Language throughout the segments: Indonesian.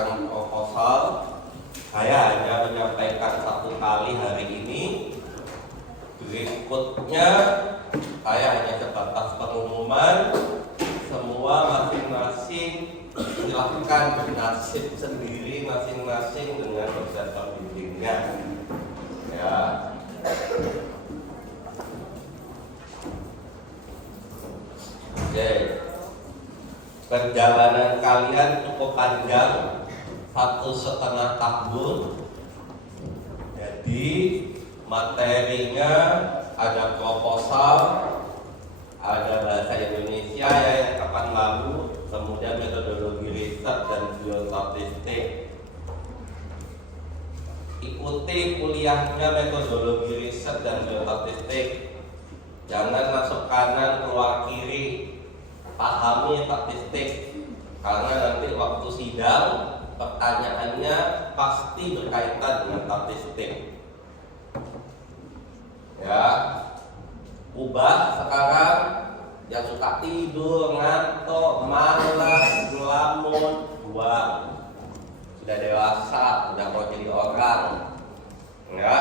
tentang proposal. Saya hanya menyampaikan satu kali hari ini. Berikutnya saya hanya sebatas pengumuman. Semua masing-masing silahkan bernasib sendiri masing-masing dengan dosen pembimbingnya. Ya. Oke. Perjalanan kalian cukup panjang, 1,5 tahun. Jadi materinya ada proposal, ada bahasa Indonesia yang kapan lalu, kemudian metodologi riset dan biostatistik. Ikuti kuliahnya metodologi riset dan biostatistik. Jangan masuk kanan keluar kiri. Pahami statistik, karena nanti waktu sidang pertanyaannya pasti berkaitan dengan statistik. Ya, ubah sekarang yang suka tidur, ngantuk, malas, ngelamun, buang. Sudah dewasa, sudah mau jadi orang. Ya,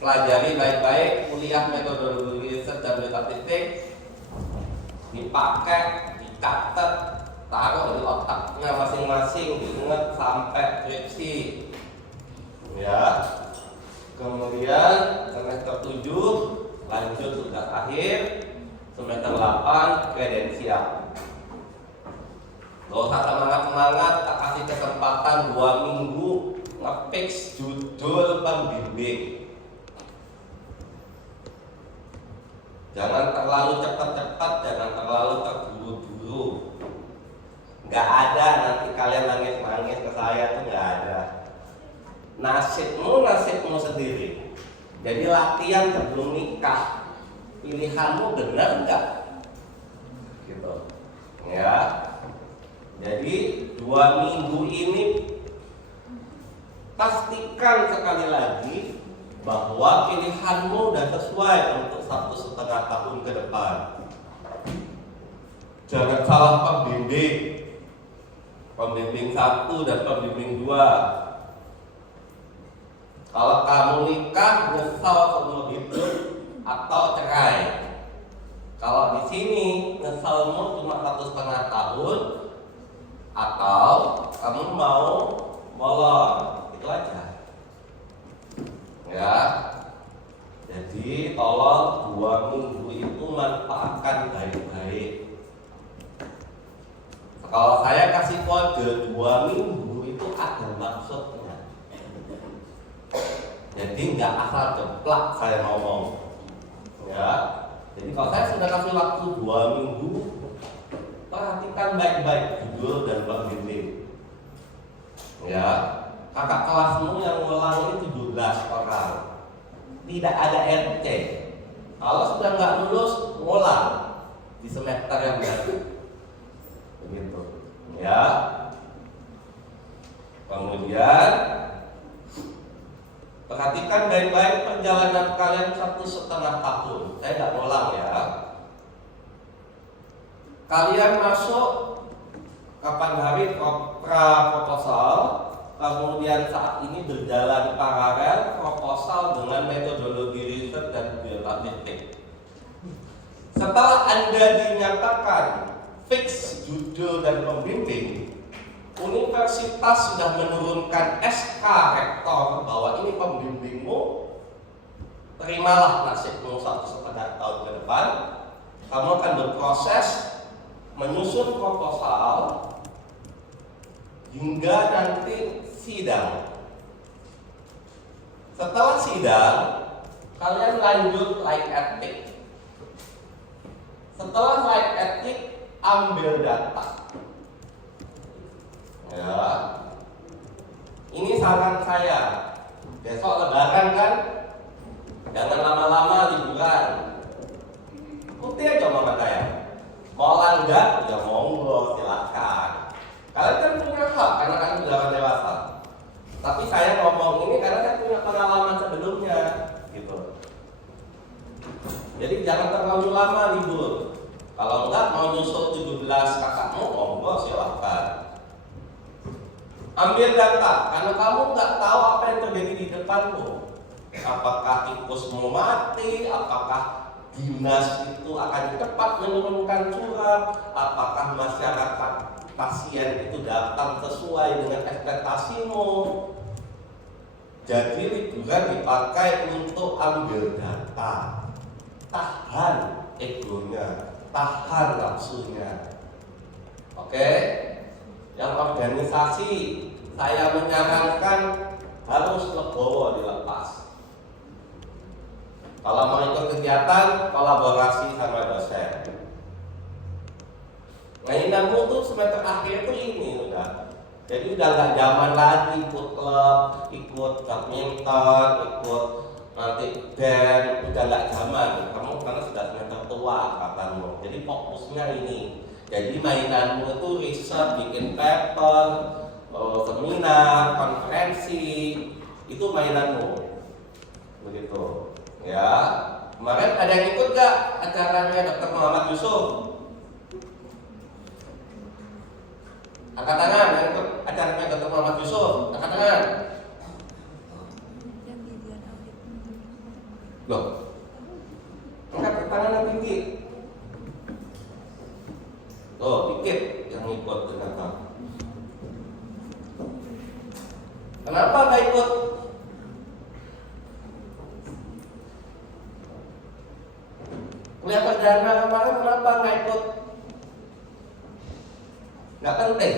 pelajari baik-baik kuliah metodologi riset dan statistik. Dipakai, dicatat, taruh di otaknya masing-masing, diingat sampai skripsi. Ya. Kemudian semester 7 lanjut tugas akhir, semester 8 kredensial. Gak usah semangat-semangat, tak kasih kesempatan 2 minggu nge-fix judul pembimbing. Jangan terlalu cepat-cepat, jangan terlalu terburu-buru. Nggak ada nanti kalian nangis-nangis ke saya, tuh nggak ada. Nasibmu sendiri. Jadi latihan sebelum nikah. Pilihanmu benar nggak? Gitu. Ya. Jadi 2 minggu ini pastikan sekali lagi bahwa pilihanmu sudah sesuai untuk 1,5 tahun ke depan. Jangan salah pembimbing. Pembimbing 1 dan pembimbing 2. Kalau kamu nikah, nyesal seumur hidup atau cerai. Kalau di sini nyesalmu cuma 1,5 tahun atau kamu mau molor, itu aja. Ya, jadi tolong 2 minggu itu manfaatkan baik-baik. Kalau saya kasih kode 2 minggu itu ada maksudnya. Jadi nggak asal jeplak saya ngomong. Ya, jadi kalau saya sudah kasih waktu 2 minggu, perhatikan baik-baik judul dan pembimbing. Ya. Kakak kelasmu yang ngulang ini 17 orang. Tidak ada RC. Kalau sudah nggak lulus, ngulang di semester yang baru. Begitu. Ya. Kemudian perhatikan baik-baik perjalanan kalian 1,5 tahun. Saya nggak ngulang ya. Kalian masuk kapan hari proposal. Kemudian saat ini berjalan paralel proposal dengan metodologi riset dan biostatistik. Setelah Anda dinyatakan fix judul dan pembimbing, universitas sudah menurunkan SK rektor bahwa ini pembimbingmu, terimalah nasibmu 1,5 tahun ke depan. Kamu akan berproses menyusun proposal hingga nanti sidang. Setelah sidang, kalian lanjut like etik. Setelah like etik, ambil data. Ya, ini saran saya. Besok lebaran kan, jangan lama-lama liburan. Ikuti aja omongan saya. Mau langgak, ya monggo silakan. Kalian kan punya hak karena kalian sudah dewasa. Tapi saya ngomong ini karena saya punya pengalaman sebelumnya, gitu. Jadi jangan terlalu lama libur. Kalau enggak mau nyusul 17 kakakmu, monggo silahkan. Ambil data, karena kamu nggak tahu apa yang terjadi di depanmu. Apakah tikus mau mati, apakah dinas itu akan cepat menurunkan curah, apakah masyarakat pasien itu datang sesuai dengan ekspektasimu. Jadi liburan dipakai untuk ambil data. Tahan egonya, tahan nafsunya. Oke? Yang organisasi, saya menyarankan harus legowo dilepas. Kalau mau ikut kegiatan, kolaborasi sama dosen. Mainanmu tuh semester akhir tuh ini udah. Jadi udah nggak zaman lagi ikut klub, ikut badminton, ikut nanti band, udah nggak zaman. Kamu karena sudah semester tua katamu. Jadi fokusnya ini. Jadi mainanmu itu riset, bikin paper, seminar, konferensi, itu mainanmu. Begitu. Ya. Kemarin ada yang ikut gak acaranya Dr. Muhammad Yusuf? Angkat tangan yang ikut acaranya Dr. Muhammad Yusuf. Angkat tangan. Loh. Angkat tangan yang tinggi. Oh, dikit yang ikut ternyata. Kenapa nggak ikut? Kuliah perdana kemarin kenapa nggak ikut? Nggak penting.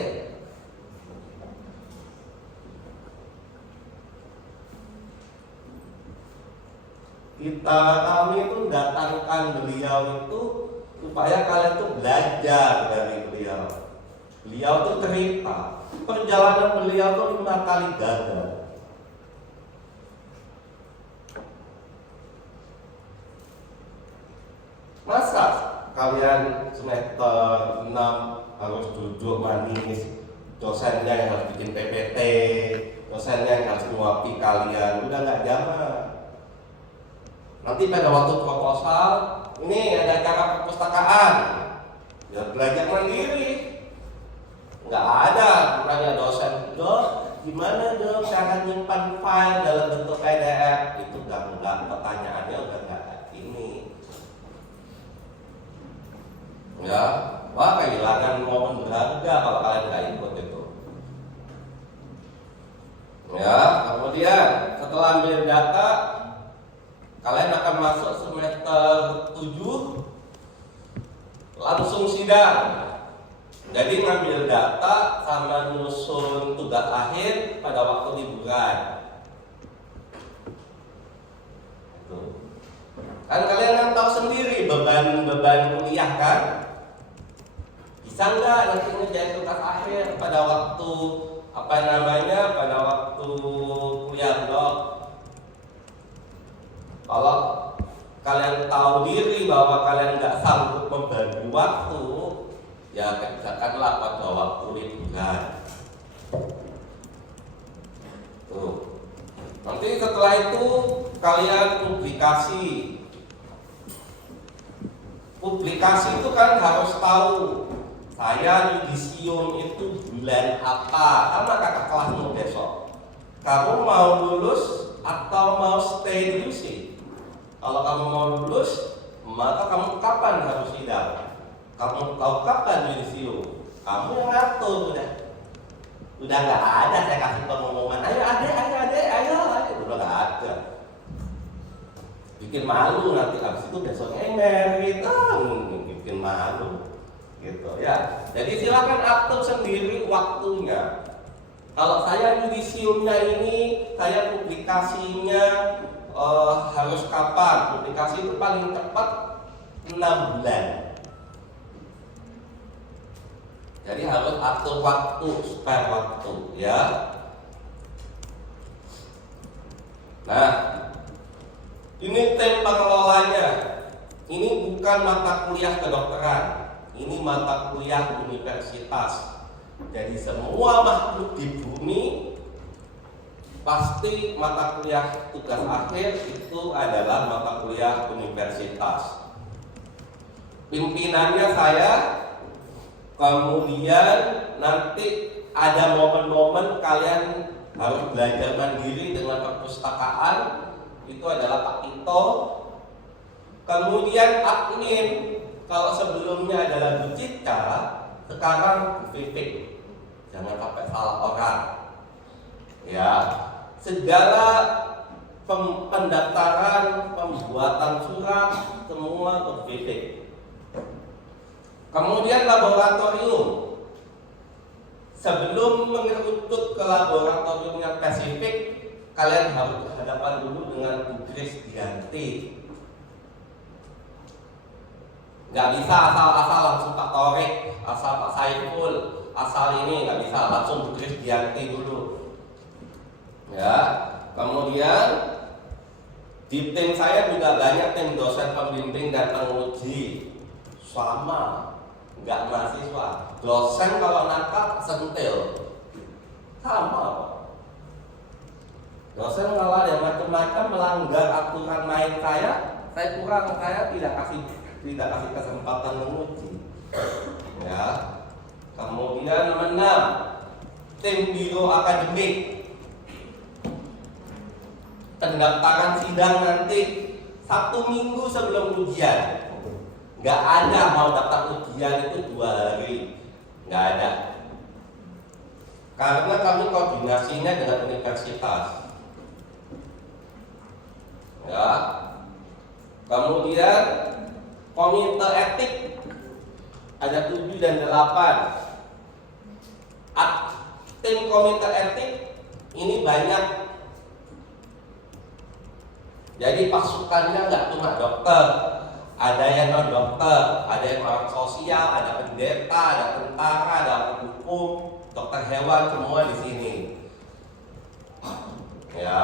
Kami itu datangkan beliau itu supaya kalian tuh belajar dari beliau. Beliau tuh cerita perjalanan beliau tuh 5 kali gagal. Masa kalian semester 6 harus duduk manis, dosennya yang harus bikin PPT, dosennya yang harus nyuapi kalian, udah nggak zaman. Nanti pada waktu proposal, ini ada cara perpustakaan, ya belajar mandiri. Nggak ada nanya dosen, gimana dong cara nyimpan file dalam bentuk PDF? Itu udah enggak, pertanyaannya udah nggak ini. Ya, wah kehilangan momen berharga kalau kalian nggak ikut itu. Ya, kemudian setelah ambil data, kalian akan masuk semester 7 langsung sidang. Jadi ngambil data sama nyusun tugas akhir pada waktu liburan. Kan kalian kan tahu sendiri beban kuliah kan? Bisa nggak nanti ngerjain tugas akhir pada waktu pada waktu kuliah blog? Kalau kalian tahu diri bahwa kalian nggak sanggup membagi waktu, ya kerjakanlah pada waktu liburan. Tuh. Nanti setelah itu kalian publikasi. Publikasi itu kan harus tahu saya yudisium itu bulan apa, sama kakak kelasmu besok. Kamu mau lulus atau mau stay di UC? Kalau kamu mau lulus, maka kamu kapan harus sidang? Kamu tahu kapan yudisium? Kamu yang ngatur udah nggak ada saya kasih pengumuman. Ayo udah nggak ada. Bikin malu nanti habis itu besoknya merit, bikin malu. Gitu ya. Jadi silakan atur sendiri waktunya. Kalau saya yudisiumnya ini, saya publikasinya harus kapan? Publikasi itu paling cepat 6 bulan. Jadi harus atur waktu, spare waktu, ya. Nah, ini tim pengelolanya. Ini bukan mata kuliah kedokteran. Ini mata kuliah universitas. Jadi semua makhluk di bumi pasti mata kuliah tugas akhir itu adalah mata kuliah universitas. Pimpinannya saya, kemudian nanti ada momen-momen kalian harus belajar mandiri dengan perpustakaan, itu adalah Pak Tito. Kemudian admin, kalau sebelumnya adalah Bu Citra, sekarang Bu Vivik. Jangan sampai salah orang. Ya, segala pendaftaran, pembuatan surat, semua Bu Vivik. Kemudian laboratorium. Sebelum mengerucut ke laboratorium yang spesifik, kalian harus berhadapan dulu dengan Bu Krisdianti. Nggak bisa asal-asal langsung Pak Torik, asal Pak Saiful, asal ini nggak bisa, langsung Bu Krisdianti dulu. Ya, kemudian di tim saya juga banyak tim dosen pembimbing dan penguji, sama, nggak mahasiswa. Dosen kalau nakal sentil, sama. Dosen kalau ada macam-macam melanggar aturan main saya kurang, saya tidak kasih kesempatan menguji. Ya. Kemudian nomor 6, tim biro akademik. Pendaftaran sidang nanti 1 minggu sebelum ujian. Nggak ada mau daftar ujian itu 2 hari, nggak ada. Karena kami koordinasinya dengan universitas. Ya. Kemudian komite etik ada 7 dan 8. Tim komite etik ini banyak. Jadi pasukannya nggak cuma dokter, ada yang non dokter, ada yang orang sosial, ada pendeta, ada tentara, ada hukum, dokter hewan, semua di sini. Ya,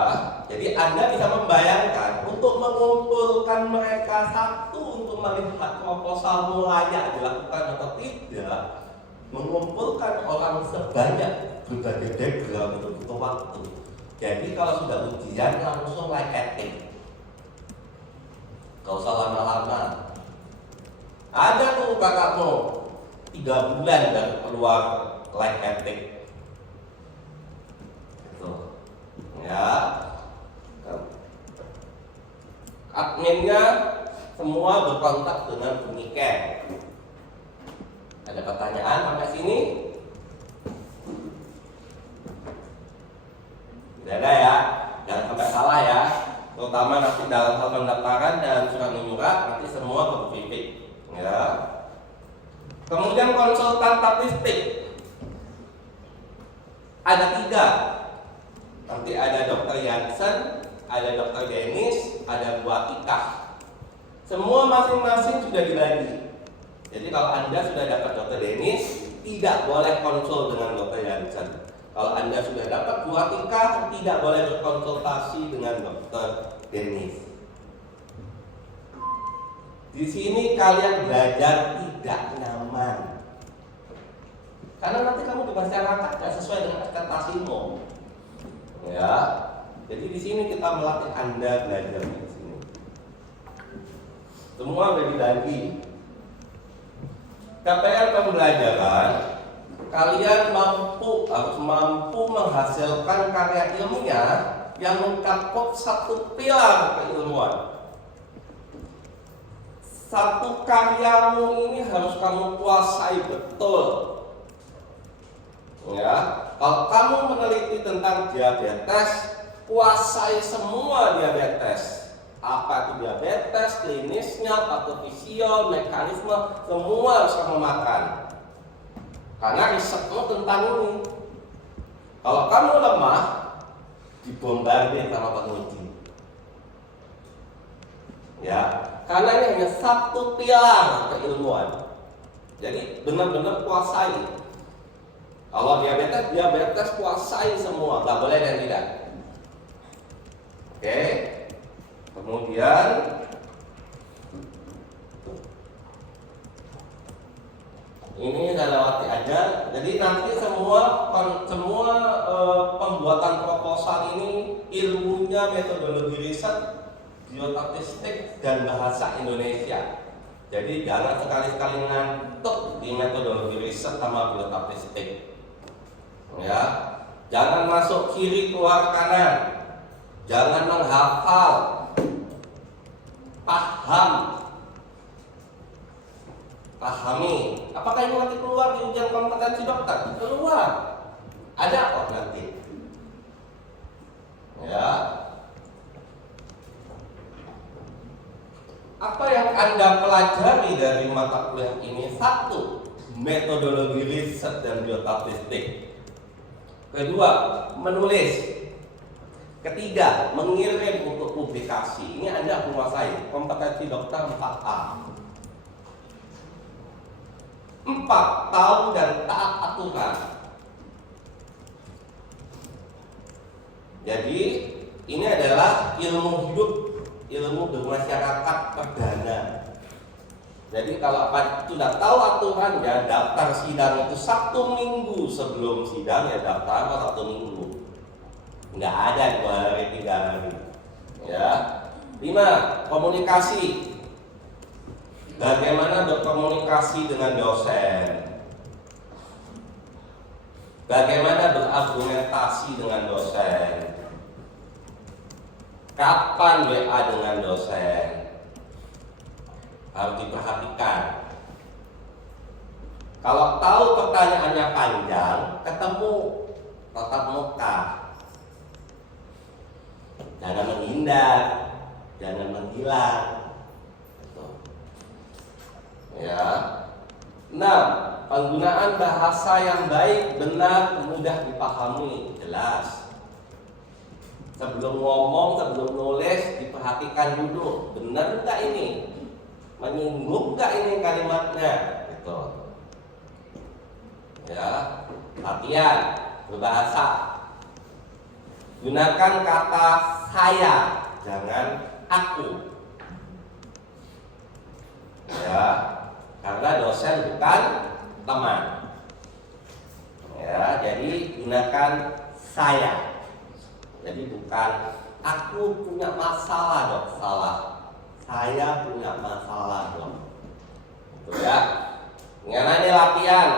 jadi Anda bisa membayangkan untuk mengumpulkan mereka satu untuk melihat proposalmu layak dilakukan atau tidak, mengumpulkan orang sebanyak berbagai background itu butuh waktu. Jadi kalau sudah ujian langsung like etik. Gak usah lama-lama. Ada tuh kakakmu 3 bulan dan keluar like etik. Gitu. Ya. Adminnya semua berkontak dengan Uniken. Ada pertanyaan sampai sini? Tidak ada ya. Jangan sampai salah ya. Terutama nanti dalam hal pendaftaran dan surat menyurat nanti semua ke Bu Vivik. Ya. Kemudian konsultan statistik ada 3. Nanti ada Dr. Jansen, ada Dr. Denis, ada Bu Atika. Semua masing-masing sudah dibagi. Jadi kalau Anda sudah dapat Dr. Denis, tidak boleh konsul dengan Dr. Jansen. Kalau Anda sudah dapat Bu Atika, tidak boleh berkonsultasi dengan Dr. Denis. Di sini kalian belajar tidak nyaman, karena nanti kamu di masyarakat tidak sesuai dengan ekspektasimu. Ya, jadi di sini kita melatih Anda belajar di sini. Semua udah dibagi. KPR pembelajaran, kalian harus mampu menghasilkan karya ilmiah yang mencakup 1 pilar keilmuan. 1 karyamu ini harus kamu kuasai betul. Ya, kalau kamu meneliti tentang diabetes, kuasai semua diabetes. Apa itu diabetes, klinisnya, patofisiol, mekanisme, semua harus kamu makan. Karena risetmu tentang ini. Kalau kamu lemah, dibombardir sama penguji. Ya, karena ini hanya 1 pilar keilmuan. Jadi benar-benar kuasai. Kalau diabetes kuasai semua, nggak boleh dan tidak. Oke. Kemudian ini saya lewati aja. Jadi nanti semua pembuatan proposal ini ilmunya metodologi riset, biostatistik dan bahasa Indonesia. Jadi jangan sekali-kali ngantuk di metodologi riset sama biostatistik. Ya, jangan masuk kiri keluar kanan, jangan menghafal, pahami. Apakah ini nanti keluar di ujian kompetensi dokter? Keluar, ada kok nanti. Ya, apa yang Anda pelajari dari mata kuliah ini? Satu, metodologi riset dan biostatistik. Kedua, menulis. Ketiga, mengirim untuk publikasi. Ini Anda menguasai kompetensi dokter 4A. 4, tahu dan taat aturan. Jadi ini adalah ilmu hidup, ilmu bermasyarakat perdana. Jadi kalau sudah tahu aturan ya, daftar sidang itu 1 minggu sebelum sidang ya daftar 1 minggu. Nggak ada 2 hari 3 hari. Ya. 5, komunikasi. Bagaimana berkomunikasi dengan dosen? Bagaimana berargumentasi dengan dosen? Kapan WA dengan dosen? Harus diperhatikan. Kalau tahu pertanyaannya panjang, ketemu tatap muka. Jangan menghindar, jangan menghilang. Ya. 6, penggunaan bahasa yang baik, benar, mudah dipahami, jelas. Sebelum ngomong, sebelum nulis, diperhatikan dulu, benar enggak ini? Menyinggung enggak ini kalimatnya? Gitu. Ya, latihan berbahasa. Gunakan kata saya, jangan aku. Ya, karena dosen bukan teman. Ya, jadi gunakan saya. Jadi bukan aku punya masalah dok, salah. Saya punya masalah dok. Gitu ya. Mengenai latihan,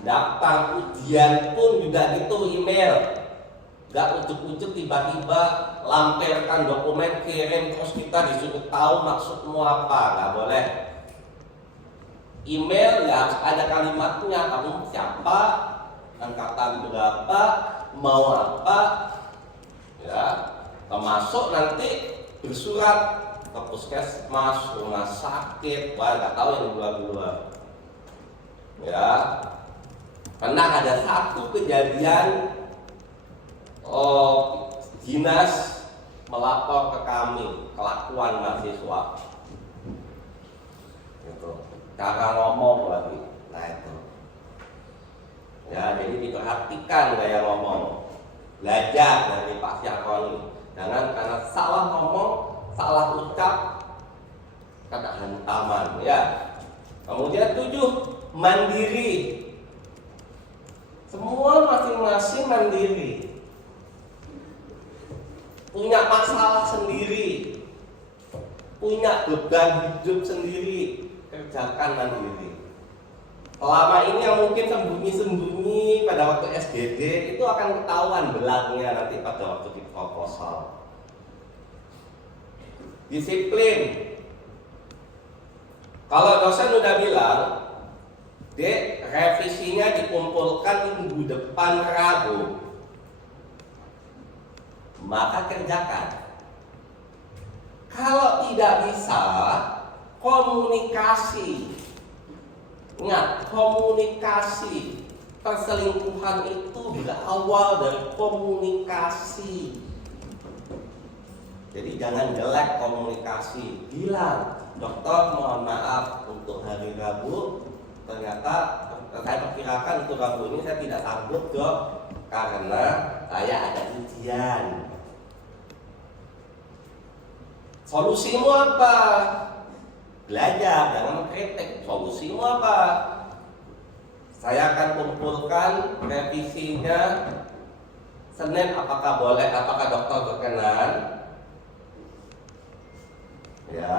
daftar ujian pun juga gitu, email. Gak ujuk-ujuk tiba-tiba lampiran dokumen kirim terus kita disuruh tahu maksudmu apa, nggak boleh. Email ya harus ada kalimatnya, kamu siapa, angkatan berapa, mau apa, ya, termasuk nanti bersurat ke puskesmas, rumah sakit, wah nggak tahu yang luar-luar. Ya, pernah ada satu kejadian, dinas melapor ke kami kelakuan mahasiswa. Gitu. Cara ngomong lagi, nah itu. Ya, jadi diperhatikan gaya ngomong. Belajar dari Pak Syakoni. Jangan karena salah ngomong, salah ucap, kata hantaman. Ya. Kemudian 7, mandiri. Semua masing-masing mandiri. Punya masalah sendiri, punya beban hidup sendiri, kerjakan mandiri. Selama ini yang mungkin sembunyi-sembunyi pada waktu SDD itu akan ketahuan belakangnya nanti pada waktu di proposal. Disiplin. Kalau dosen udah bilang, Dek, revisinya dikumpulkan minggu depan Rabu, maka kerjakan. Kalau tidak bisa, komunikasi. Ingat, komunikasi. Perselingkuhan itu berawal dari komunikasi. Jadi jangan jelek komunikasi. Bilang, dokter mohon maaf untuk hari Rabu, ternyata saya perkirakan untuk Rabu ini saya tidak sanggup dok, karena saya ada ujian. Solusimu apa? Belajar, jangan mengkritik. Solusimu apa? Saya akan kumpulkan revisinya Senin, apakah boleh, apakah dokter berkenan? Ya,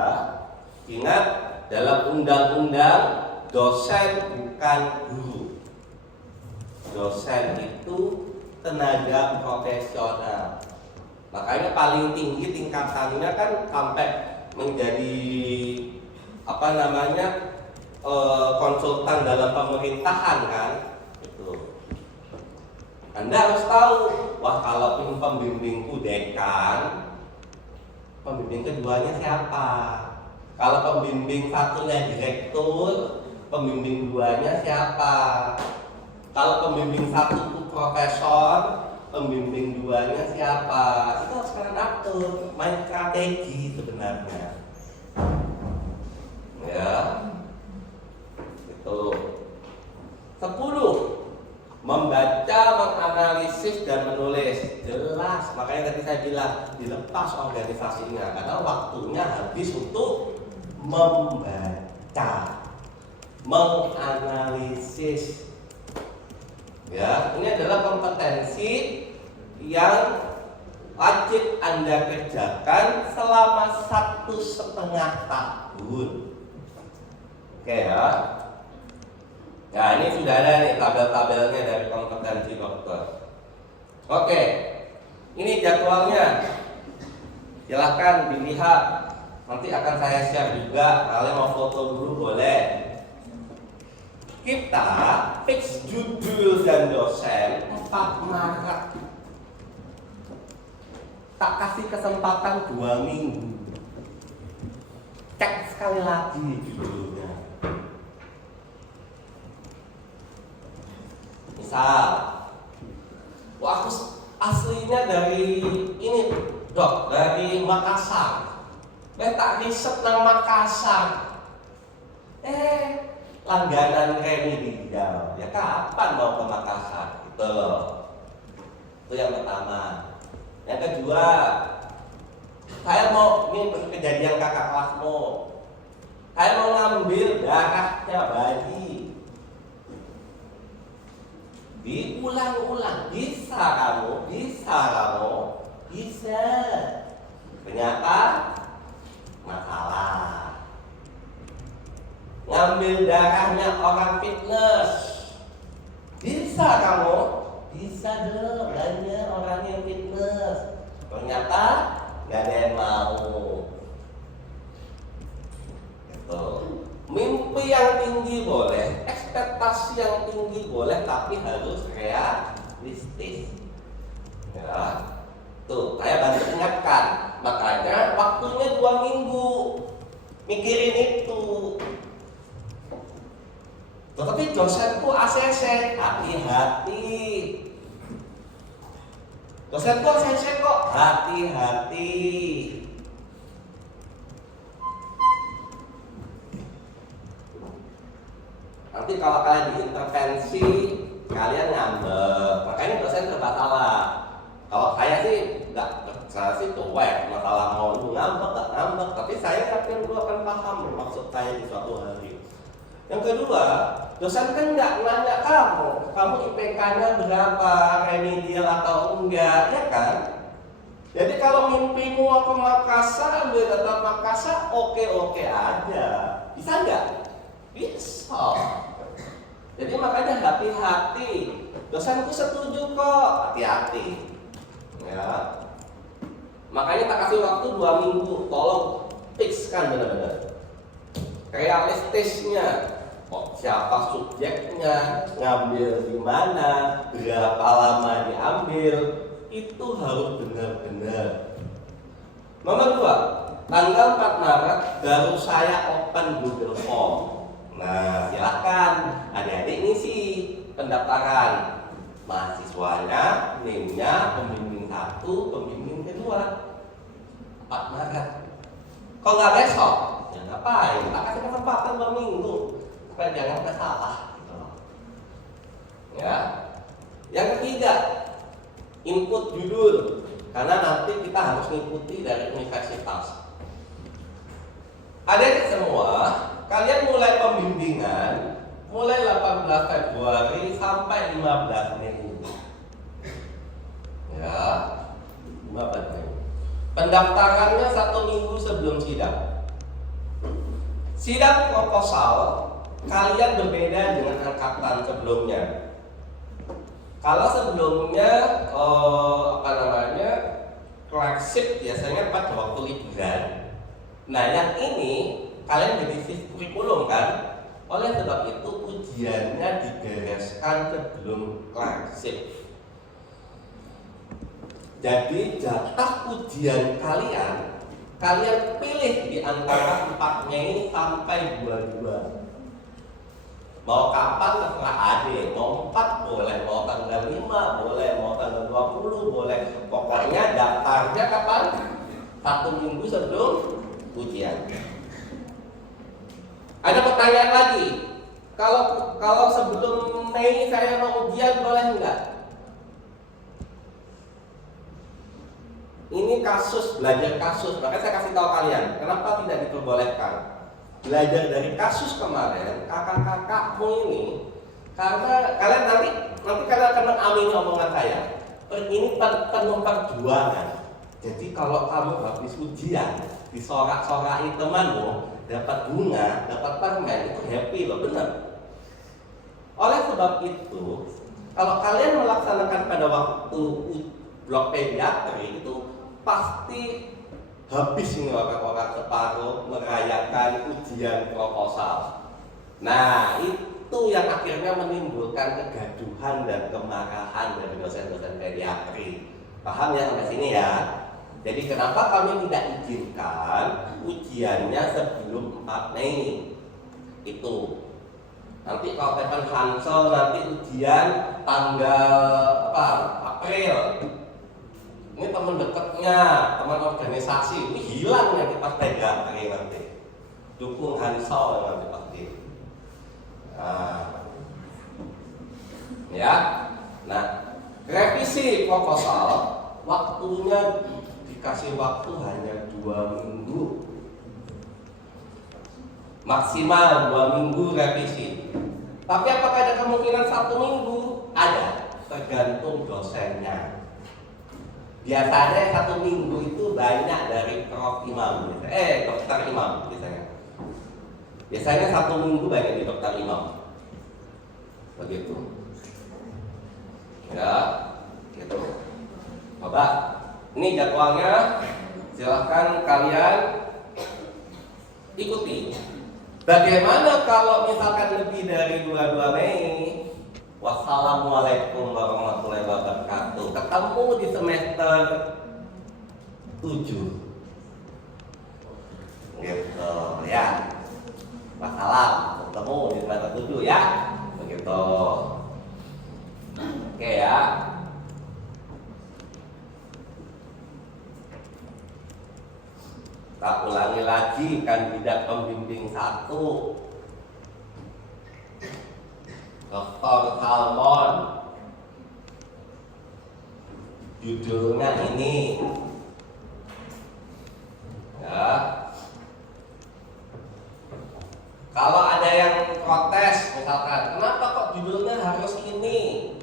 ingat dalam undang-undang dosen bukan guru. dosen itu tenaga profesional. Makanya paling tinggi tingkatannya kan sampai menjadi konsultan dalam pemerintahan kan. Itu. Anda harus tahu, wah kalau pembimbingku dekan, pembimbing keduanya siapa? Kalau pembimbing satunya direktur, pembimbing duanya siapa? Kalau pembimbing satu itu profesor, pembimbing duanya siapa? Itu harus kalian atur, main strategi sebenarnya. Ya, itu 10. Membaca, menganalisis, dan menulis. Jelas, makanya tadi saya bilang dilepas organisasinya, karena waktunya habis untuk membaca, menganalisis. Ya, ini adalah kompetensi yang wajib Anda kerjakan selama 1,5 tahun. Oke ya. Ya, ini sudah ada nih tabel-tabelnya dari kompetensi dokter. Oke, ini jadwalnya. Silahkan dilihat. Nanti akan saya share juga. Kalian mau foto dulu boleh. Kita fix judul dan dosen 4 Maret. Tak kasih kesempatan 2 minggu. Cek sekali lagi judulnya. Misal, aku aslinya dari ini dok, dari Makassar. Tak riset nang Makassar. Langganan remedial. Ya kapan mau ke Makassar? Gitu. Itu yang pertama. Yang kedua, saya mau, ini kejadian kakak kelasmu. Saya mau ngambil darahnya bayi. Diulang-ulang, bisa kamu. Ternyata masalah. Ngambil darahnya orang fitness, bisa kamu. Bisa dong, banyak orang yang fitness. Ternyata gak ada yang mau. Gitu. Mimpi yang tinggi boleh, ekspektasi yang tinggi boleh, tapi harus realistis. Ya, tuh saya bantu ingatkan. Makanya waktunya 2 minggu mikirin itu. Tetapi dosenku ACC, hati-hati. Dosenku ACC kok, hati-hati. Nanti kalau kalian diintervensi, kalian ngambek. Makanya dosen serba salah. Kalau saya sih saya sih cuek, masalah mau ngambek. Tapi saya yakin lu akan paham maksud saya di suatu hari. Yang kedua, dosen kan nggak nanya kamu IPK-nya berapa, remedial atau enggak, ya kan? Jadi kalau mimpimu mau ke Makassar, ambil data Makassar, oke aja. Bisa nggak? Bisa. Jadi makanya hati-hati. Dosenku setuju kok, hati-hati. Ya. Makanya tak kasih waktu 2 minggu. Tolong fixkan benar-benar. Realistisnya. Siapa subjeknya, ngambil di mana, berapa lama diambil, itu harus benar-benar. Nomor 2, tanggal 4 Maret baru saya open Google Form. Nah, silakan adik-adik ngisi pendaftaran mahasiswanya, NIM-nya, pembimbing 1, pembimbing kedua. 4 Maret. Kalau nggak besok, ya ngapain? Tak kasih kesempatan 2 minggu supaya jangan salah. Ya. Yang ketiga, input judul, karena nanti kita harus mengikuti dari universitas. Adik-adik semua, kalian mulai pembimbingan mulai 18 Februari sampai 15 Mei. Ya, 15 Mei. Pendaftarannya 1 minggu sebelum sidang. Sidang proposal kalian berbeda dengan angkatan sebelumnya. Kalau sebelumnya flagship biasanya pada waktu liburan. Nah yang ini kalian jadi kurikulum kan? Oleh sebab itu ujiannya dibereskan sebelum flagship. Jadi jatah ujian kalian pilih di antara 4 Mei sampai 22. Mau kapan terserah adik, mau 4 boleh, mau tanggal 5 boleh, mau tanggal 20 boleh. Pokoknya daftarnya kapan? 1 minggu sebelum ujian. Ada pertanyaan lagi. Kalau sebelum Mei saya mau ujian boleh enggak? Ini kasus, belajar kasus, makanya saya kasih tahu kalian kenapa tidak diperbolehkan. Belajar dari kasus kemarin, kakak-kakakmu ini, karena kalian nanti kalian akan mengamini omongan saya. Ini penuh perjuangan. Jadi kalau kamu habis ujian, disorak-sorai temanmu, dapat bunga, dapat permen, itu happy loh, bener. Oleh sebab itu, kalau kalian melaksanakan pada waktu blok pediatri itu pasti habis ini orang-orang separuh merayakan ujian proposal. Nah itu yang akhirnya menimbulkan kegaduhan dan kemarahan dari dosen-dosen pediatri. Paham ya sampai sini ya? Jadi kenapa kami tidak izinkan ujiannya sebelum 4 Mei itu. Nanti kalau Stephen Hansel nanti ujian tanggal April. Ini teman dekatnya, teman organisasi, ini hilang ya di partai pediatri nanti. Dukung Hansel nanti pasti. Nah, revisi proposal waktunya dikasih waktu hanya 2 minggu, maksimal 2 minggu revisi. Tapi apakah ada kemungkinan 1 minggu? Ada, tergantung dosennya. Biasanya 1 minggu itu banyak dari Prof. Imam, Dokter Imam biasanya. Biasanya 1 minggu banyak di Dokter Imam. Begitu. Ya, gitu. Coba, ini jadwalnya. Silahkan kalian ikuti. Bagaimana kalau misalkan lebih dari 22 Mei? Wassalamualaikum warahmatullahi wabarakatuh. Ketemu di semester 7. Gitu ya. Wassalam. Ketemu di semester 7 ya. Begitu. Oke ya. Tak ulangi lagi kandidat pembimbing 1. Dr. Salmon. Judulnya ini. Ya. Kalau ada yang protes misalkan, kenapa kok judulnya harus ini?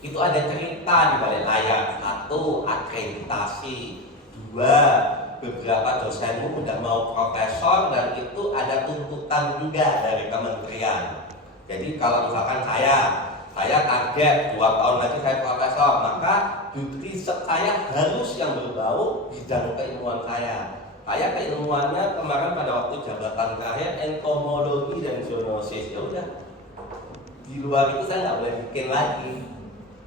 Itu ada cerita di balik layar. 1. Akreditasi. 2. Beberapa dosenmu udah mau profesor dan itu ada tuntutan juga dari kementerian. Jadi kalau misalkan saya target 2 tahun lagi saya profesor, maka riset saya harus yang berbau bidang keilmuan saya. Saya keilmuannya kemarin pada waktu jabatan terakhir entomologi dan zoonosis. Ya udah, di luar itu saya nggak boleh bikin lagi,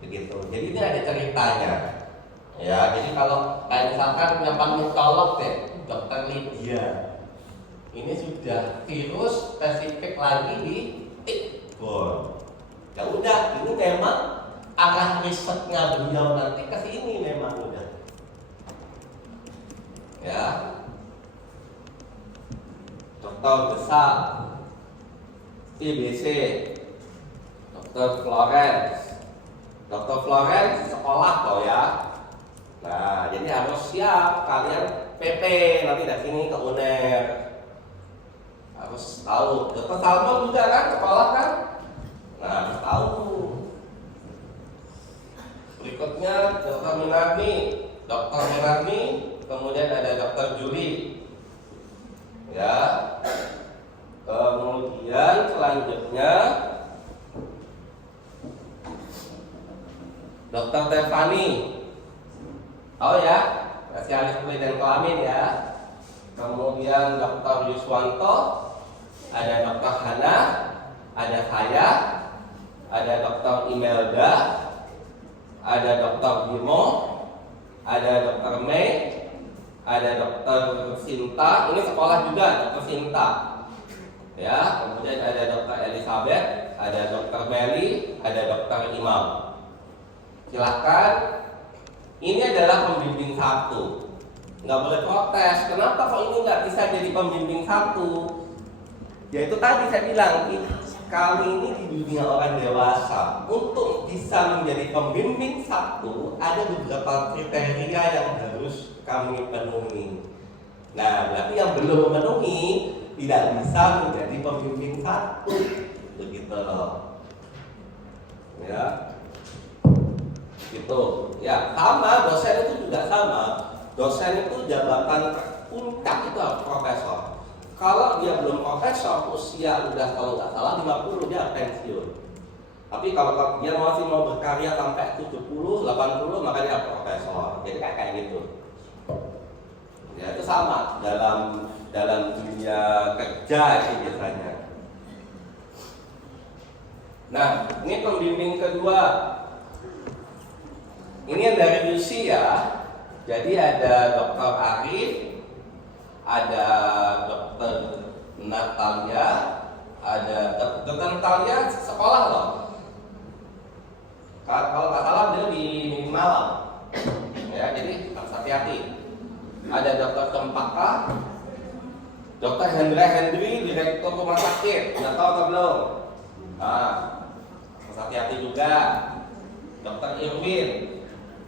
begitu. Jadi ini ada ceritanya. Ya, jadi kalau kayak misalkan punya pamitoolog deh, Dokter Lydia, ini sudah virus spesifik lagi di tick-borne. Ya udah, ini memang arah risetnya beliau nanti ke sini memang udah. Ya, Dokter Besar, TBC, Dokter Florence, Dokter Florence sekolah loh ya. Nah, jadi harus siap kalian PP nanti dari sini ke UNER. Harus tahu. Dokter Salmon juga kan sekolah kan? Nah, harus tahu. Berikutnya Dokter Minarni, kemudian ada Dokter Juli. Ya. Kemudian selanjutnya Dokter Tefani, tahu ya, spesialis kulit dan kelamin ya. Kemudian Dokter Yuswanto, ada Dokter Hana, ada saya, ada Dokter Imelda, ada Dokter Bimo, ada Dokter Mei, ada Dokter Sinta. Ini sekolah juga Dokter Sinta. Ya, kemudian ada Dokter Elizabeth, ada Dokter Meli, ada Dokter Imam. Silakan. Ini adalah pembimbing satu. Nggak boleh protes. Kenapa kok ini nggak bisa jadi pembimbing satu? Ya itu tadi saya bilang, kami ini di dunia orang dewasa. Untuk bisa menjadi pembimbing satu, ada beberapa kriteria yang harus kami penuhi. Nah, berarti yang belum memenuhi tidak bisa menjadi pembimbing satu, begitu loh. Ya, gitu. Ya, sama dosen itu juga sama. Dosen itu jabatan puncak itu harus profesor. Kalau dia belum profesor, usia udah kalau nggak salah 50 dia pensiun. Tapi kalau dia masih mau berkarya sampai 70, 80 maka dia profesor. Jadi kayak gitu. Ya itu sama dalam dunia kerja itu biasanya. Nah, ini pembimbing kedua. Ini yang dari UC ya. Jadi ada Dr. Arif, ada Dr. Natalia, ada Dr. Natalia sekolah loh. Kalau nggak salah dia di Malang. Ya, jadi harus hati-hati. Ada Dr. Cempaka, Dr. Hendra Hendri, Direktur Rumah Sakit. Udah tahu atau belum? Nah, harus hati-hati juga. Dr. Irwin,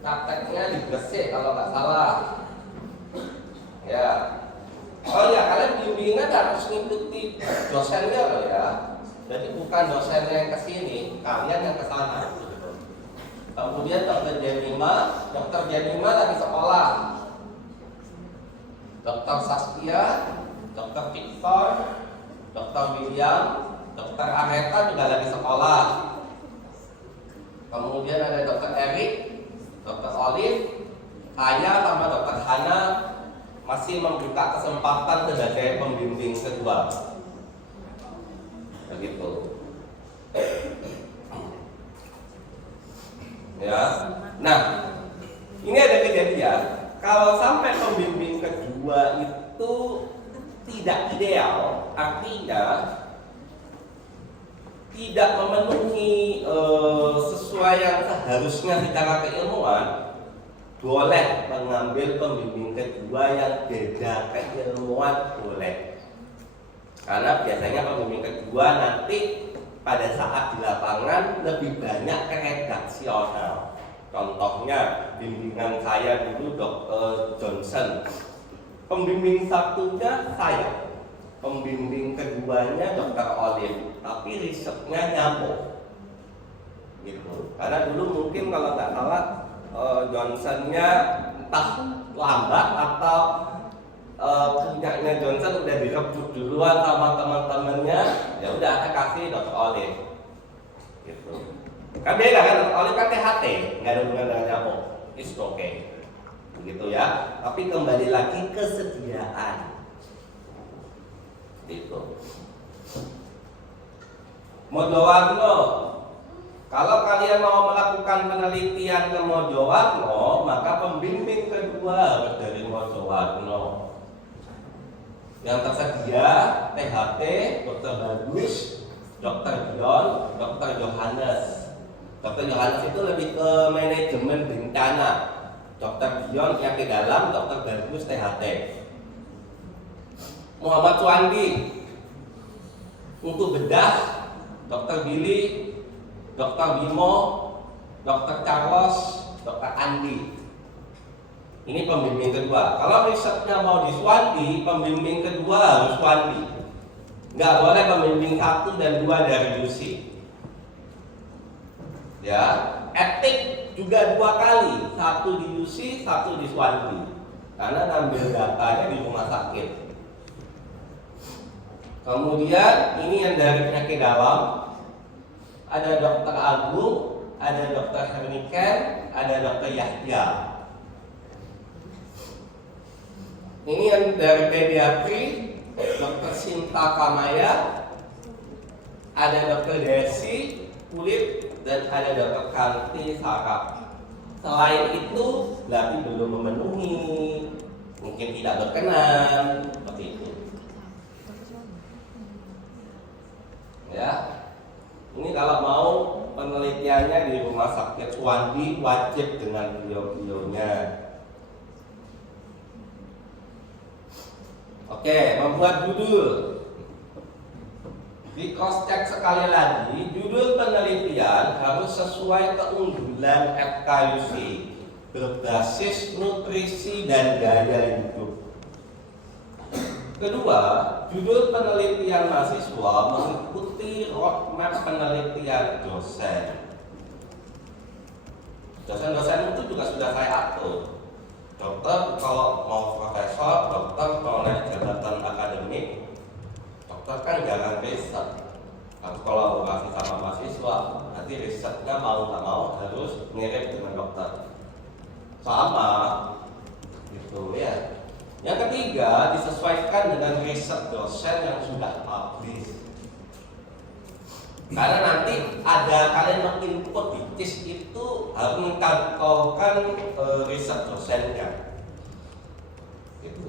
prakteknya di Gresik kalau nggak salah. Ya. Oh ya, kalian bimbingan harus ngikuti dosennya loh ya. Jadi bukan dosennya yang ke sini, kalian yang ke sana. Kemudian Dr. Jenima lagi sekolah. Dr. Saskia, Dr. Victor, Dr. William, Dr. Areta juga lagi sekolah. Kemudian ada Dr. Erik, Dr. Olive, saya sama Dr. Hana masih membuka kesempatan sebagai pembimbing kedua. Begitu. Ya. Nah, ini ada kejadian kalau sampai pembimbing kedua itu tidak ideal, artinya tidak memenuhi sesuai yang seharusnya secara keilmuan, boleh mengambil pembimbing kedua yang beda keilmuan, boleh. Karena biasanya pembimbing kedua nanti pada saat di lapangan lebih banyak ke redaksional. Contohnya bimbingan saya dulu Dr. Johnson, pembimbing satunya saya, pembimbing keduanya Dr. Olive, tapi risetnya nyambung gitu. Karena dulu mungkin kalau nggak salah Johnsonnya entah lambat atau punyanya Johnson udah direbut duluan sama teman-temannya, ya udah saya kasih Dr. Olive gitu. Kan beda kan, Dr. Olive kan THT, nggak ada hubungan dengan nyamuk, it's okay begitu ya. Tapi kembali lagi kesediaan gitu. Mojowarno, kalau kalian mau melakukan penelitian ke Mojowarno, maka pembimbing kedua harus dari Mojowarno. Yang tersedia THT, Dr. Bagus, Dr. Dion, Dr. Johannes. Dr. Johannes itu lebih ke manajemen bencana. Dr. Dion yang ke dalam, Dr. Bagus THT. Muhammad Suandi untuk bedah, Dr. Billy, Dr. Bimo, Dr. Charles, Dr. Andi. Ini pembimbing kedua. Kalau risetnya mau di Suandi, pembimbing kedua harus Suandi. Nggak boleh pembimbing 1 dan 2 dari UC. Ya, etik juga 2 kali, 1 di UC, 1 di Suandi. Karena ngambil datanya di rumah sakit. Kemudian ini yang dari penyakit dalam, ada Dr. Agung, ada Dr. Herniken, ada Dr. Yahya. Ini yang dari pediatri, Dr. Sinta Kamaya, ada Dr. Desi kulit, dan ada Dr. Kanti saraf. Selain itu berarti belum memenuhi, mungkin tidak berkenan, seperti itu. Ya, ini kalau mau penelitiannya di rumah sakit Suwandi wajib dengan beliau-beliaunya. Oke, membuat judul. Di cross check sekali lagi, judul penelitian harus sesuai keunggulan FKUC, berbasis nutrisi dan gaya hidup. Kedua, judul penelitian mahasiswa mengikuti roadmap penelitian dosen. Dosen-dosen itu juga sudah saya atur. Dokter kalau mau profesor, dokter kalau naik jabatan akademik, dokter kan jangan riset. Harus kolaborasi sama mahasiswa. Nanti risetnya mau nggak mau harus mirip dengan dokter. Sama, gitu ya. Yang ketiga, disesuaikan dengan riset dosen yang sudah publish. Karena nanti ada kalian menginput di TIS itu harus mengkantongkan riset dosennya. Gitu.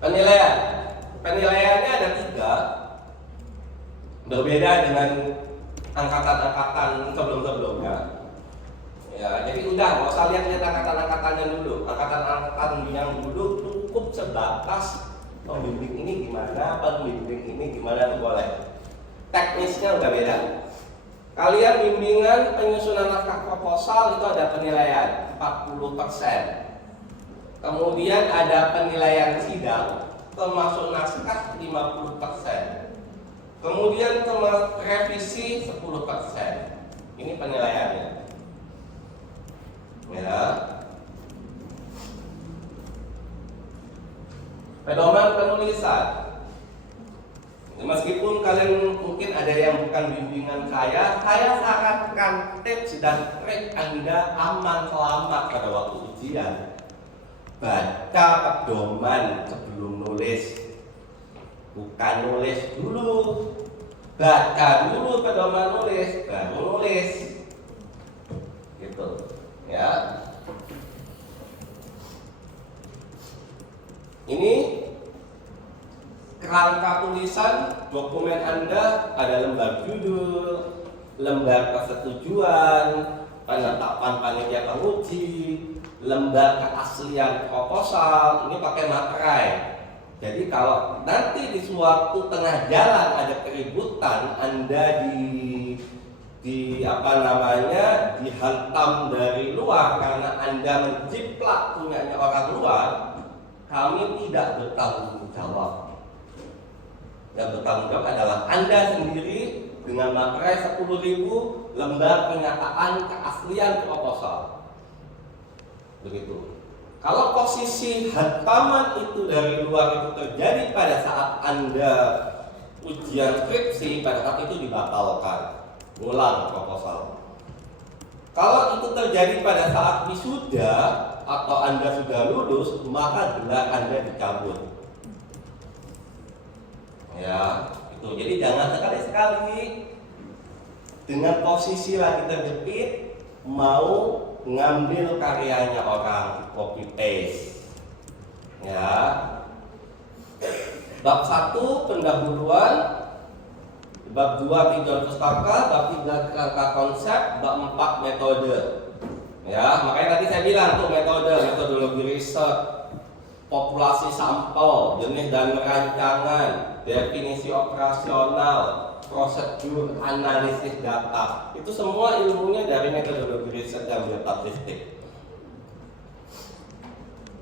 Penilaiannya ada 3, berbeda dengan angkatan-angkatan sebelum-sebelumnya. Ya, jadi udah nggak usah lihat angkatan-angkatannya dulu. Angkatan-angkatan yang dulu cukup sebatas pembimbing ini gimana, pembimbing ini gimana tuh boleh. Teknisnya udah beda. Kalian bimbingan penyusunan naskah proposal itu ada penilaian 40%. Kemudian ada penilaian sidang termasuk naskah 50%. Kemudian revisi 10%. Ini penilaiannya. Ya. Pedoman penulisan. Meskipun kalian mungkin ada yang bukan bimbingan saya sarankan tips dan trik Anda aman selamat pada waktu ujian. Baca pedoman sebelum nulis. Bukan nulis dulu. Baca dulu pedoman nulis, baru nulis. Gitu. Ya. Ini kerangka tulisan dokumen Anda, ada lembar judul, lembar persetujuan, penetapan panitia penguji, lembar keaslian proposal. Ini pakai materai. Jadi kalau nanti di suatu tengah jalan ada keributan, Anda dihantam dari luar karena Anda menjiplak punyanya orang luar, kami tidak bertanggung jawab. Yang bertanggung jawab adalah Anda sendiri dengan materai 10.000 lembar pernyataan keaslian proposal. Begitu. Kalau posisi hantaman itu dari luar itu terjadi pada saat Anda ujian skripsi, pada saat itu dibatalkan, ulang proposal. Kalau itu terjadi pada saat wisuda atau Anda sudah lulus, maka gelar Anda dicabut. Ya, itu. Jadi jangan sekali-sekali dengan posisi lagi terjepit mau ngambil karyanya orang, copy paste. Ya. Bab 1 pendahuluan, bab 2 tinjauan pustaka, bab 3 kerangka konsep, bab 4 metode. Ya, makanya tadi saya bilang tuh metodologi riset, populasi sampel, jenis dan rancangan, definisi operasional, prosedur analisis data. Itu semua ilmunya dari metodologi riset dan metastatistik.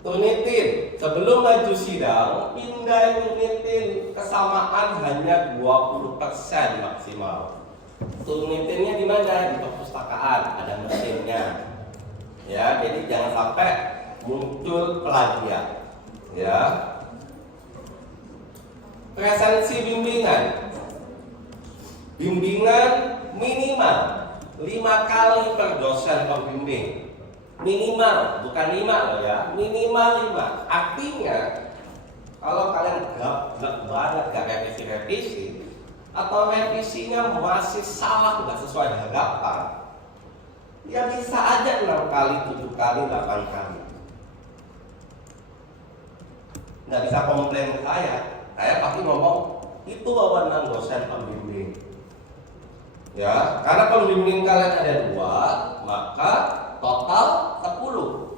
Turnitin, sebelum maju sidang, pindah turnitin, kesamaan hanya 20% maksimal. Turnitinnya di mana? Di perpustakaan, ada mesinnya. Ya, jadi jangan sampai muncul plagiat. Ya. Presensi bimbingan. Bimbingan minimal 5 kali per dosen pembimbing. Minimal, bukan 5 loh ya, minimal 5. Artinya kalau kalian gak banget gak revisi-revisi, atau revisinya masih salah, nggak sesuai harapan, ya bisa aja 6 kali, 7 kali, 8 kali. Nggak bisa komplain ke saya pasti ngomong itu wewenang dosen pembimbing. Ya, karena pembimbing kalian ada 2, maka total 10.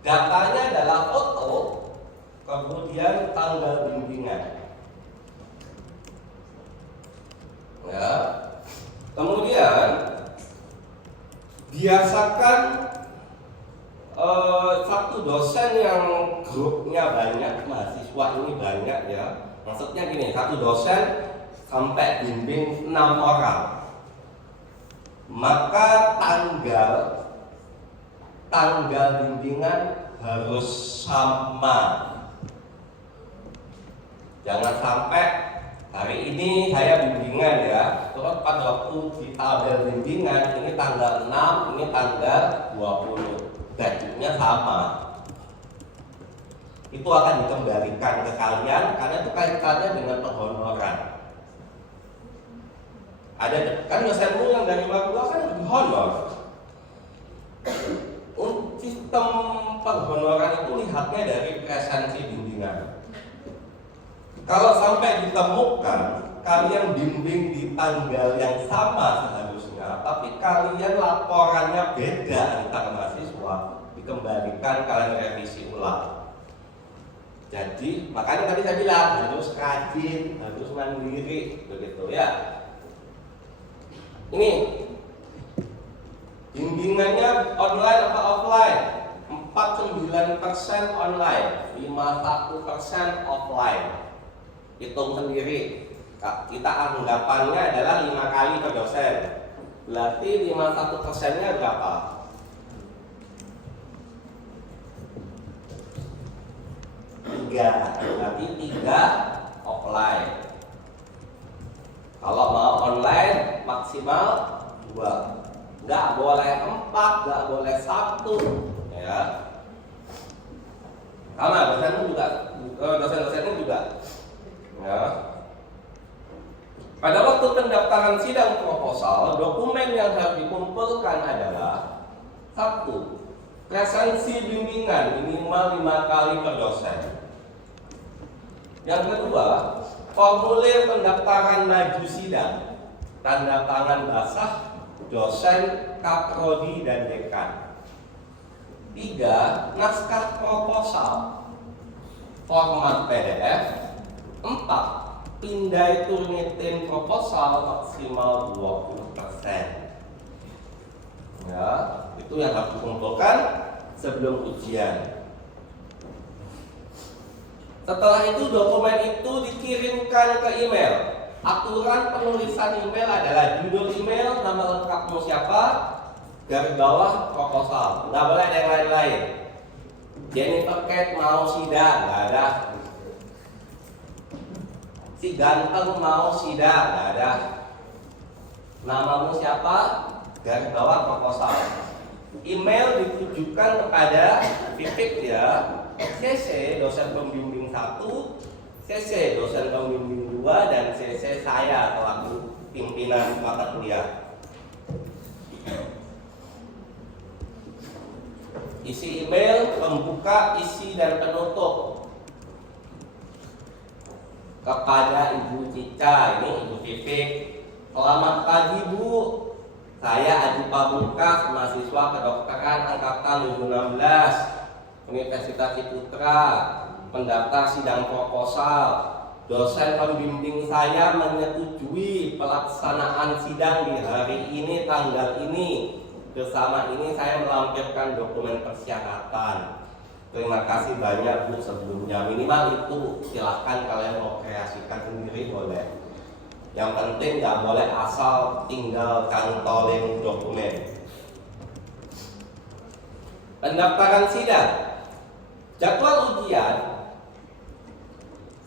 Datanya adalah foto, kemudian tanggal bimbingan. Ya, kemudian biasakan satu dosen yang grupnya banyak, mahasiswa ini banyak ya. Maksudnya gini, satu dosen sampai bimbing 6 orang, maka tanggal bimbingan harus sama. Jangan sampai hari ini saya bimbingan ya, terus pada waktu di tabel bimbingan ini tanggal 6, ini tanggal 20, gajinya sama. Itu akan dikembalikan ke kalian karena itu kaitannya dengan penghonoran. Ada kan dosenmu yang dari gua kan honor. Sistem penghonoran itu lihatnya dari presensi bimbingan. Kalau sampai ditemukan kalian bimbing di tanggal yang sama seharusnya, tapi kalian laporannya beda antar mahasiswa, dikembalikan, kalian revisi ulang. Jadi makanya tadi saya bilang harus rajin, harus mandiri, begitu ya. Ini bimbingannya online apa offline? 49% online, 51% offline. Hitung sendiri. Kita anggapannya adalah 5 kali per dosen. Berarti 51%-nya berapa? 3. Berarti 3 offline. Kalau mau online maksimal 2. Nggak boleh 4, nggak boleh 1 ya. Sama dosen-dosennya juga ya. Pada waktu pendaftaran sidang proposal, dokumen yang harus dikumpulkan adalah 1. Presensi bimbingan minimal 5 kali per dosen. Yang kedua, formulir pendaftaran maju sidang, tanda tangan basah dosen, kaprodi, dan dekan. 3. Naskah proposal format PDF. 4. Pindai turnitin proposal maksimal 20%. Ya, itu yang harus dikumpulkan sebelum ujian. Setelah itu dokumen itu dikirimkan ke email. Aturan penulisan email adalah judul email, nama lengkapmu siapa, garis bawah proposal. Nggak boleh ada yang lain-lain. Jennifer Kate mau sidang, nggak ada. Si ganteng mau sidang, nggak ada. Namamu siapa, garis bawah proposal. Email ditujukan kepada Pipit ya, CC dosen pembimbing 1, CC dosen pembimbing 2, dan CC saya selaku pimpinan mata kuliah. Isi email, pembuka, isi, dan penutup. Kepada Ibu Cica, ini Ibu Pipik. Selamat pagi Bu, saya Adi Pamungkas, mahasiswa kedokteran angkatan 2016 Universitas Ciputra, pendaftar sidang proposal. Dosen pembimbing saya menyetujui pelaksanaan sidang di hari ini, tanggal ini. Bersama ini saya melampirkan dokumen persyaratan. Terima kasih banyak Bu sebelumnya. Minimal itu, silahkan kalian mau kreasikan sendiri boleh. Yang penting nggak boleh asal tinggal cantolin dokumen. Pendaftaran sidang, jadwal ujian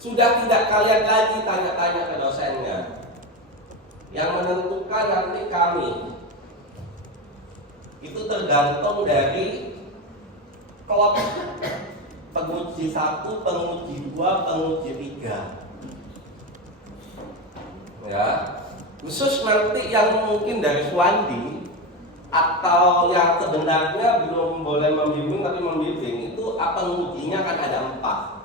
sudah tidak kalian lagi tanya-tanya ke dosennya. Yang menentukan nanti kami itu tergantung dari klub penguji 1, penguji 2, penguji 3. Ya, khusus nanti yang mungkin dari Suwandi atau yang sebenarnya belum boleh membimbing tapi membimbing itu pengujinya kan ada 4.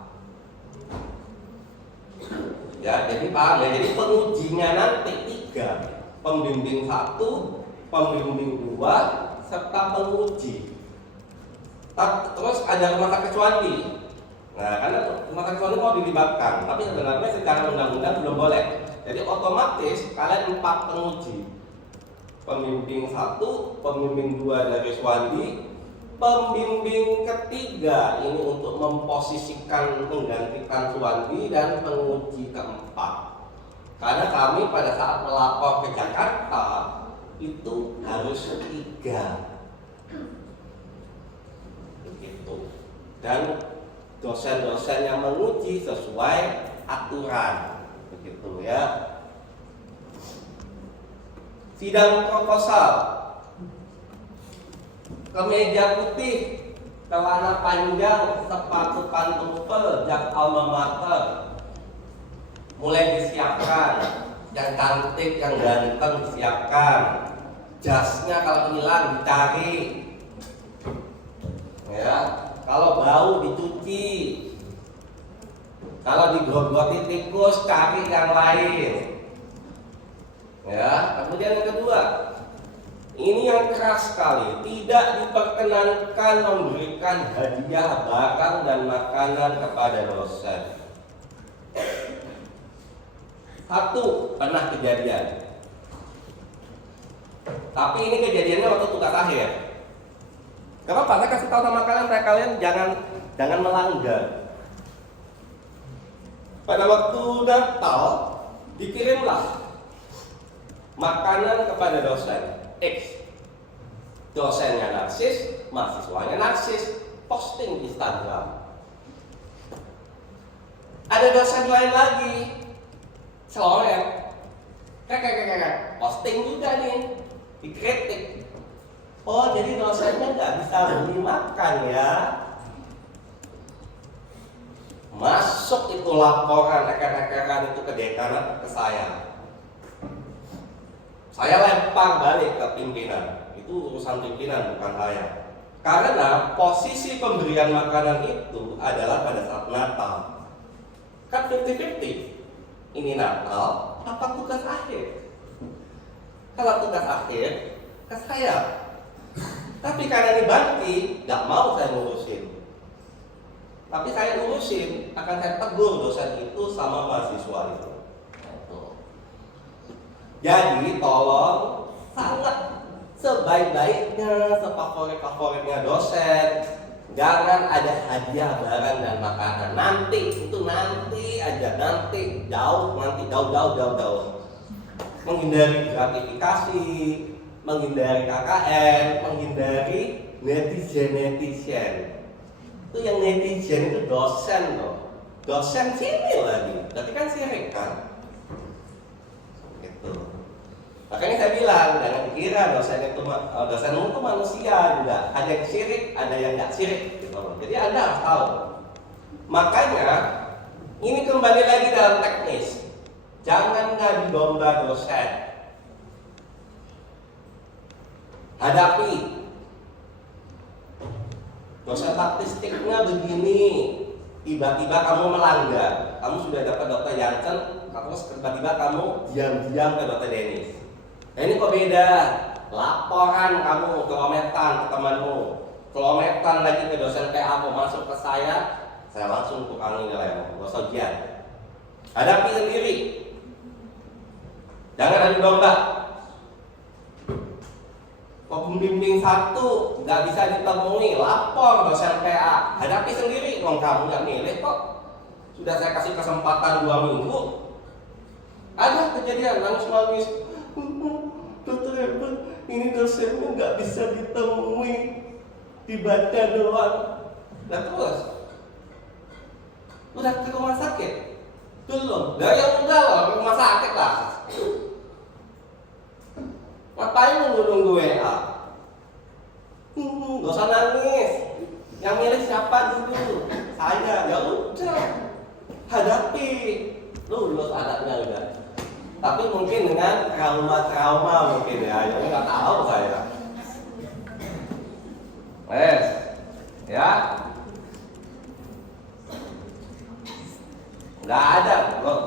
Ya, jadi paham ya. Jadi pengujinya nanti 3, pembimbing 1, pembimbing 2, serta penguji. Terus ada rumah sakit Suwandi. Nah, karena rumah sakit Suwandi mau dilibatkan, tapi sebenarnya secara undang-undang belum boleh. Jadi otomatis kalian 4 penguji. Pembimbing 1, pembimbing 2 dari Suwandi, pembimbing ketiga ini untuk memposisikan menggantikan Suwandi, dan penguji keempat. Karena kami pada saat melapor ke Jakarta itu harus 3. Begitu. Dan dosen-dosen yang menguji sesuai aturan. Begitu ya. Sidang proposal. Kemeja putih, celana panjang, sepatu pantufel, jak alma mater. Mulai disiapkan. Yang cantik, yang ganteng disiapkan. Jasnya kalau hilang dicari. Ya, kalau bau dicuci. Kalau digrogoti tikus, cari yang lain. Ya, kemudian yang kedua, ini yang keras sekali, tidak diperkenankan memberikan hadiah barang dan makanan kepada dosen. 1 pernah kejadian, tapi ini kejadiannya waktu tugas akhir. Kenapa? Saya kasih tahu sama kalian, jangan melanggar. Pada waktu Natal dikirimlah makanan kepada dosen X. Dosennya narsis, mahasiswanya narsis, posting di Instagram. Ada dosen lain lagi, selorek, posting juga nih, dikritik. Oh, jadi dosennya nggak bisa beli makan ya? Masuk itu laporan rekan-rekan itu ke dekanat ke saya. Saya lempar balik ke pimpinan. Itu urusan pimpinan, bukan saya. Karena posisi pemberian makanan itu adalah pada saat Natal. Kan 50-50. Ini Natal, apa tugas akhir? Kalau tugas akhir, ke saya. Tapi karena ini bakti, nggak mau saya ngurusin. Tapi saya ngurusin, akan saya tegur dosen itu sama mahasiswa itu. Jadi tolong sangat sebaik-baiknya, sefavorit-favoritnya dosen, jangan ada hadiah barang dan makanan. Nanti aja, jauh. Menghindari gratifikasi, menghindari KKN, menghindari netizen. Itu yang netizen itu dosen loh. Dosen sini lagi, berarti kan sirik kan? Gitu. Makanya saya bilang, jangan dikira dosenmu itu manusia juga. Ada yang sirik, ada yang nggak sirik. Gitu. Jadi Anda harus tahu. Makanya ini kembali lagi dalam teknis. Jangan ngadu domba dosen. Hadapi. Dosen statistiknya begini, tiba-tiba kamu melanggar. Kamu sudah dapat Dr. Jansen, terus tiba-tiba kamu diam-diam ke Dr. Dennis. Nah, ini kok beda. Laporan kamu kilometan ke temanmu, kilometan lagi ke dosen PA, mau masuk ke saya langsung tukang nilai, gak usah ujian. Hadapi sendiri. Jangan adu domba. Pembimbing 1 nggak bisa ditemui, lapor dosen PA. Hadapi sendiri, kamu nggak milih kok. Sudah saya kasih kesempatan 2 minggu. Ada kejadian nangis. Dokter hebat, ini dosennya nggak bisa ditemui, dibaca doang. Nah terus, udah ke rumah sakit? Belum. Nah ya udah lah, ke rumah sakit lah. Ngapain nunggu WA? Gak usah nangis. Yang milih siapa dulu? Saya. Ya udah, hadapi. Lulus anaknya udah. Tapi mungkin dengan trauma mungkin ya. Yang nggak tahu saya. Ya. Nggak ada loh.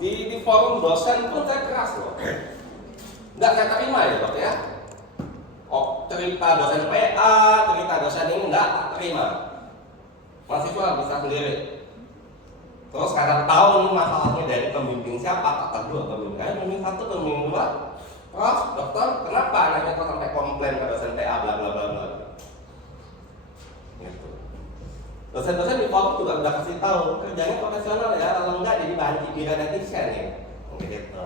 Di forum dosen pun saya keras loh. Nggak saya terima ya Dok ya. Oh, cerita dosen PA, cerita dosen ini nggak tak terima. Mahasiswa bisa sendiri. Terus karena tahu nih masalahnya dari pembimbing siapa, kata dua pembimbing 1, pembimbing 2. Prof, dokter, kenapa anaknya kok sampai komplain ke dosen PA bla bla bla bla. Gitu. Dosen-dosen di forum juga udah kasih tahu kerjanya profesional ya, kalau enggak jadi bahan cibiran netizen ya. Gitu.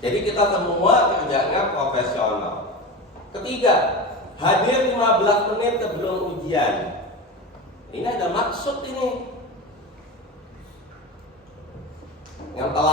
Jadi kita semua kerjanya profesional. Ketiga, hadir 15 menit sebelum ujian. Ini ada maksud ini. Yang telah